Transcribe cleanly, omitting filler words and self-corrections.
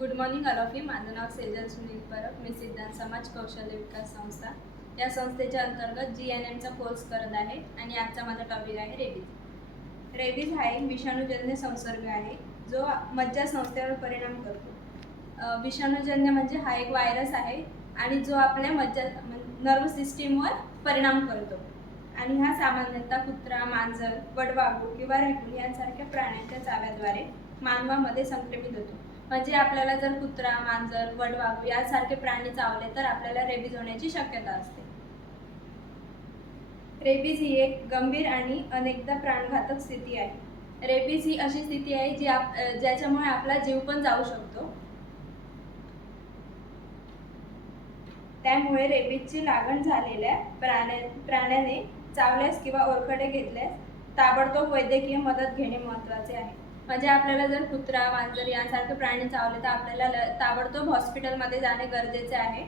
Good morning all of you. माझं नाव सेजल सुनील परब. मी सिद्धांत समाज कौशल्य विकास संस्था या संस्थेच्या अंतर्गत GNMचा कोर्स करत आहे आणि आजचा माझा टॉपिक आहे रेबीज. रेबीज हा एक विषाणूजन्य संसर्ग आहे जो मज्जासंस्थेवर परिणाम करतो. विषाणूजन्य म्हणजे हा एक व्हायरस आहे आणि जो आपल्या नर्व सिस्टीमवर परिणाम करतो आणि हा सामान्यतः कुत्रा, मांजर, वडवाघूळ किंवा रॅकून यांसारख्या प्राण्यांच्या चाव्याद्वारे मानवामध्ये संक्रमित होतो. म्हणजे आपल्याला जर कुत्रा, मांजर, वडवाघूळ यासारखे प्राणी चावले तर आपल्याला रेबीज होण्याची शक्यता असते. रेबीज ही एक गंभीर आणि अनेकदा प्राणघातक स्थिती आहे. रेबीज ही अशी स्थिती आहे ज्याच्यामुळे आपला जीव पण जाऊ शकतो. त्यामुळे रेबीजची लागण झालेल्या प्राण्याने चावल्यास किंवा ओरखडे घेतल्यास ताबडतोब वैद्यकीय मदत घेणे महत्त्वाचे आहे. म्हणजे आपल्याला जर कुत्रा, मांजर यांसारखे प्राणी चावले तर आपल्याला ताबडतोब हॉस्पिटलमध्ये जाणे गरजेचे आहे